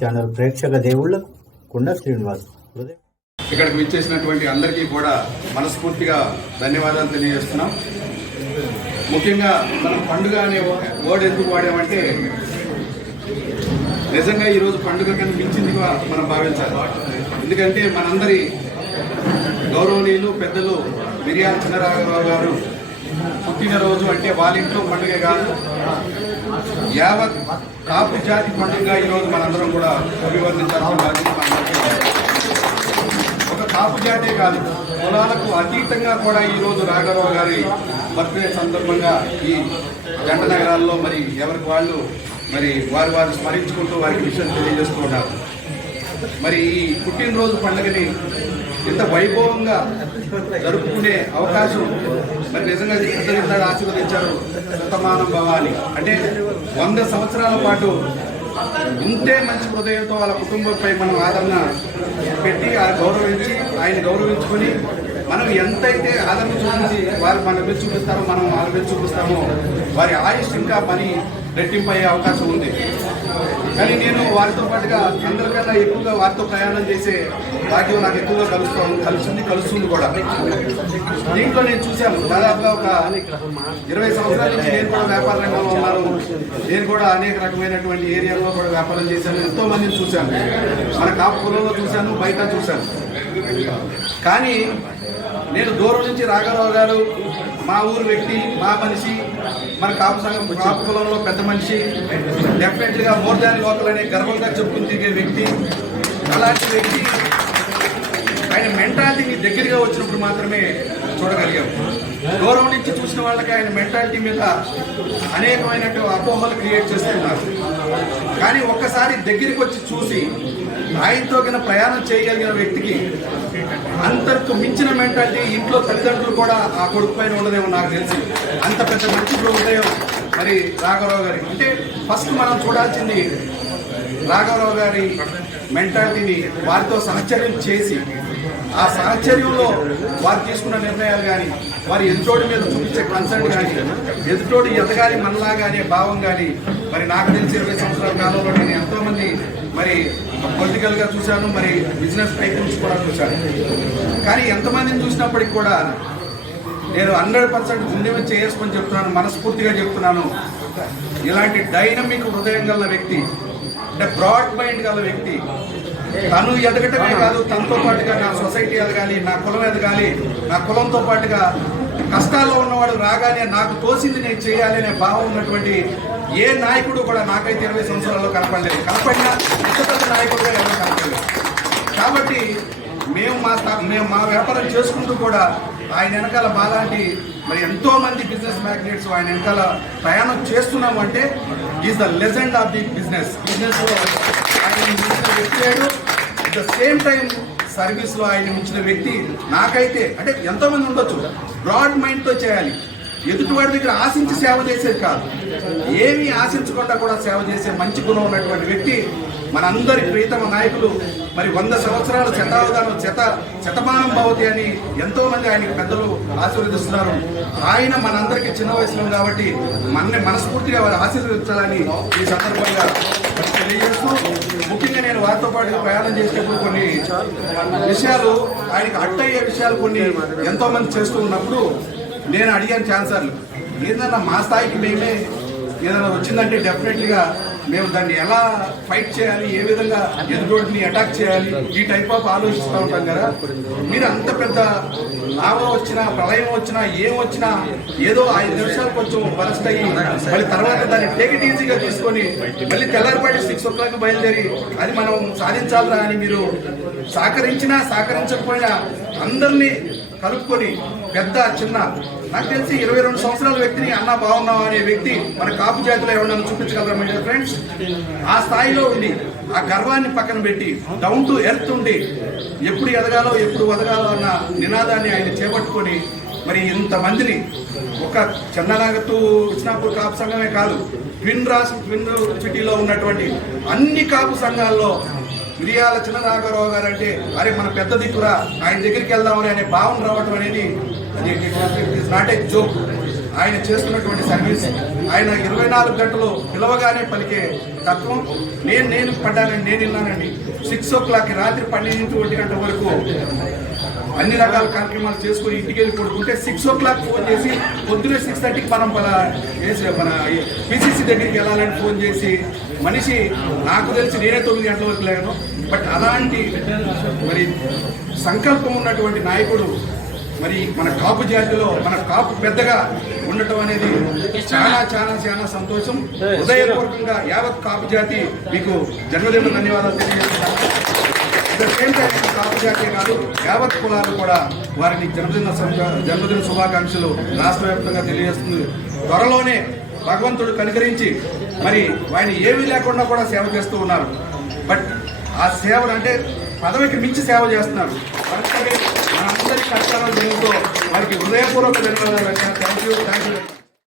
Channel ప్రేక్షక దేవుళ్ళకు కుండ శ్రీనివాస్ ఇక్కడికి విచ్చేసినటువంటి అందరికీ కూడా మనస్ఫూర్తిగా ధన్యవాదాలు తెలియజేస్తున్నాం. ముఖ్యంగా మనం పండుగ అనే వర్డ్ ఎందుకు వాడామంటే నిజంగా ఈరోజు పండుగ కనిపించిందిగా మనం భావించాలి. ఎందుకంటే మనందరి గౌరవనీయులు పెద్దలు మిరియాల చిన్నరాఘవరావు గారు పుట్టినరోజు అంటే వాళ్ళింట్లో పండుగ కాదు. యావత్ కాపు జాతి పండుగ ఈరోజు మనందరం కూడా అభివర్ణించాల్సిన ఒక కాపు జాతే కాదు. కులాలకు అతీతంగా కూడా ఈ రోజు రాఘరావు గారి బర్త్డే సందర్భంగా ఈ జంట నగరాల్లో మరి ఎవరికి వాళ్ళు మరి వారు వారు స్మరించుకుంటూ వారికి విషయం తెలియజేస్తూ ఉన్నారు. మరి ఈ పుట్టినరోజు పండుగని ఇంత వైభవంగా జరుపుకునే అవకాశం మరి నిజంగా పెద్దలు ఆశీర్వదించారు శతమానం భవాని. అంటే వంద సంవత్సరాల పాటు ఇంతే మంచి హృదయంతో వాళ్ళ కుటుంబంపై మనం ఆదరణ పెట్టి ఆ గౌరవించి ఆయన గౌరవించుకొని మనం ఎంతైతే ఆదరణ చూపించి వారు మన మీద చూపిస్తారో మనం వాళ్ళ మీద చూపిస్తామో వారి ఆయుష్ ఇంకా పని రెట్టింపు అయ్యే అవకాశం ఉంది. కానీ నేను వారితో పాటుగా అందరికన్నా ఎక్కువగా వారితో ప్రయాణం చేసే భాగ్యం నాకు ఎక్కువగా కలుస్తాం కలుస్తుంది కలుస్తుంది కూడా. దీంట్లో నేను చూశాను దాదాపుగా ఒక ఇరవై సంవత్సరాల నుంచి నేను కూడా వ్యాపార రంగంలో ఉన్నాను. నేను కూడా అనేక రకమైనటువంటి ఏరియాలో కూడా వ్యాపారం చేశాను ఎంతో మందిని చూశాను. మన కాపు పొలంలో చూశాను బయట చూశాను. కానీ నేను దూరం నుంచి రాఘరావు గారు మా ఊరు వ్యక్తి మా మనిషి మన కాపు సంఘం కాపు కులంలో పెద్ద మనిషి డెఫినెట్గా మోర్ దాన్ లోకల్ అనే గర్వంగా చెప్పుకుని తిరిగే వ్యక్తి. అలాంటి వ్యక్తి ఆయన మెంటాలిటీని దగ్గరగా వచ్చినప్పుడు మాత్రమే చూడగలిగాం. దూరం నుంచి చూసిన వాళ్ళకి ఆయన మెంటాలిటీ మీద అనేకమైనట్టు అపోహలు క్రియేట్ చేస్తున్నారు. కానీ ఒక్కసారి దగ్గరికి వచ్చి చూసి ఆయనతో కన్నా ప్రయాణం చేయగలిగిన వ్యక్తికి అంతకు మించిన మెంటాలిటీ ఇంట్లో తల్లిదండ్రులు కూడా ఆ కొడుకు పైన ఉండదేమో నాకు తెలిసి అంత పెద్ద మంచి హృదయం మరి రాఘవరావు గారి అంటే ఫస్ట్ మనం చూడాల్సింది రాఘవరావు గారి మెంటాలిటీని వారితో సహచర్యం చేసి ఆ సాహచర్యంలో వారు తీసుకున్న నిర్ణయాలు కానీ వారి ఎదుటోడి మీద చూపించే కన్సర్న్ కానీ ఎదుటోడి ఎదగాలి మనలా కానీ భావం కానీ మరి నాకు తెలిసి ఇరవై సంవత్సరాల కాలంలో నేను ఎంతోమంది మరి పొలిటికల్గా చూశాను మరి బిజినెస్ టైటిల్స్ కూడా చూశాను. కానీ ఎంతమందిని చూసినప్పటికి కూడా నేను హండ్రెడ్ పర్సెంట్ గుండె మీద చేసుకొని చెప్తున్నాను మనస్ఫూర్తిగా చెప్తున్నాను. ఇలాంటి డైనమిక్ హృదయం గల వ్యక్తి అంటే బ్రాడ్ మైండ్ గల వ్యక్తి తను ఎదగటమే కాదు తనతో పాటుగా నా సొసైటీ ఎదగాలి నా కులం ఎదగాలి నా కులంతో పాటుగా కష్టాల్లో ఉన్నవాడు రాగానే నాకు తోసింది నేను చేయాలి అనే భావం ఉన్నటువంటి ఏ నాయకుడు కూడా నాకైతే ఇరవై సంవత్సరాల్లో కనపడలేదు. కనపడినా ఇంత పెద్ద నాయకుడుగా ఎవరు కనపడలేదు. కాబట్టి మేము మా మేము మా వ్యాపారం చేసుకుంటూ కూడా ఆయన వెనకాల మాలాంటి మరి ఎంతో మంది బిజినెస్ మ్యాగ్నెట్స్ ఆయన వెనకాల ప్రయాణం చేస్తున్నాము అంటే is the legend of the business. బిజినెస్లో ఆయన మించిన వ్యక్తి అయ్యాడు అట్ ద సేమ్ టైం సర్వీస్లో ఆయన మించిన వ్యక్తి నాకైతే అంటే ఎంతోమంది ఉండొచ్చు. బ్రాడ్ మైండ్తో చేయాలి. ఎదుటివాడి దగ్గర ఆశించి సేవ చేసేది కాదు. ఏమీ ఆశించకుండా కూడా సేవ చేసే మంచి గుణం ఉన్నటువంటి వ్యక్తి మనందరి ప్రీతమ నాయకులు. మరి వంద సంవత్సరాల శతావధానం శత శతమానం భవతి అని ఎంతో మంది ఆయనకి పెద్దలు ఆశీర్వదిస్తున్నారు. ఆయన మనందరికీ చిన్న వయసులో కాబట్టి మనని మనస్ఫూర్తిగా వారు ఆశీర్వదించాలని ఈ సందర్భంగా తెలియజేస్తూ ముఖ్యంగా నేను వారితో పాటు ప్రయాణం చేసేటప్పుడు కొన్ని విషయాలు ఆయనకి అట్టయ్యే విషయాలు కొన్ని ఎంతో మంది చేస్తూ ఉన్నప్పుడు నేను అడిగాను ఛాన్సర్లు ఏదన్నా మా స్థాయికి మేమే ఏదైనా వచ్చిందంటే డెఫినెట్లీగా మేము దాన్ని ఎలా ఫైట్ చేయాలి ఏ విధంగా ఎదుటోడిని అటాక్ చేయాలి ఈ టైప్ ఆఫ్ ఆలోచిస్తూ ఉంటాం కదా. మీరు అంత పెద్ద లాభం వచ్చినా ప్రళయం వచ్చినా ఏం వచ్చినా ఏదో ఐదు నిమిషాలు కొంచెం బరస్ట్ అయ్యి మళ్ళీ తర్వాత దాన్ని టేక్ ఈజీగా తీసుకొని మళ్ళీ తెల్లారిపాటి సిక్స్ ఓ క్లాక్ బయలుదేరి అది మనం సాధించాలరా అని మీరు సహకరించినా సహకరించకపోయినా అందరినీ కలుపుకొని పెద్ద చిన్న నాకు తెలిసి ఇరవై రెండు సంవత్సరాల వ్యక్తిని అన్న బాగున్నావు అనే వ్యక్తి మన కాపు జాతిలో ఎవరన్నా చూపించగలరా మై ఫ్రెండ్స్ ఆ స్థాయిలో ఉండి ఆ గర్వాన్ని పక్కన పెట్టి డౌన్ టు ఎర్త్ ఉండి ఎప్పుడు ఎదగాలో ఎప్పుడు వదగాలో అన్న నినాదాన్ని ఆయన చేపట్టుకొని మరి ఇంతమందిని ఒక చందనాగత్తు ఇచ్చినప్పుడు కాపు సంఘమే కాదు ట్విన్ రాస్ ట్విన్ సిటీలో ఉన్నటువంటి అన్ని కాపు సంఘాల్లో మిరియాల చిన్న నాగరావు గారు అంటే అరే మన పెద్ద దిక్కురా ఆయన దగ్గరికి వెళ్దామని అనే భావన రావటం అనేది నాట్ ఏ జోక్ ఆయన చేస్తున్నటువంటి సర్వీస్ ఆయన ఇరవై నాలుగు గంటలు పిలవగానే పలికే తత్వం. నేను నేను పడ్డానండి నేను విన్నానండి. సిక్స్ ఓ క్లాక్ రాత్రి పన్నెండు ఒంటి గంట వరకు అన్ని రకాల కార్యక్రమాలు చేసుకుని ఇంటికి వెళ్ళి కొడుకుంటే సిక్స్ ఓ క్లాక్ ఫోన్ చేసి పొద్దున్నే సిక్స్ థర్టీకి మనం మన మన పిసిసి దగ్గరికి వెళ్ళాలని ఫోన్ చేసి మనిషి నాకు తెలిసి నేనే తొమ్మిది గంటల వరకు లేను. బట్ అలాంటి మరి సంకల్పం ఉన్నటువంటి నాయకుడు మరి మన కాపు జాతిలో మన కాపు పెద్దగా ఉండటం అనేది చాలా చాలా చాలా సంతోషం. హృదయపూర్వకంగా యావత్ కాపు జాతి మీకు జన్మదిన ధన్యవాదాలు తెలియజేస్తున్నాను కాపు జాతే కాదు యావత్ కులాలు కూడా వారిని జన్మదిన జన్మదిన శుభాకాంక్షలు రాష్ట్ర వ్యాప్తంగా తెలియజేస్తుంది. త్వరలోనే భగవంతుడు కనుకరించి మరి ఆయన ఏమీ లేకుండా కూడా సేవ చేస్తూ ఉన్నారు. బట్ ఆ సేవలు అంటే పదవికి మించి సేవ చేస్తున్నారు. మనందరి కష్టాల జరుగుతూ వారికి హృదయపూర్వక ధన్యవాదాలు థ్యాంక్ యూ థ్యాంక్ యూ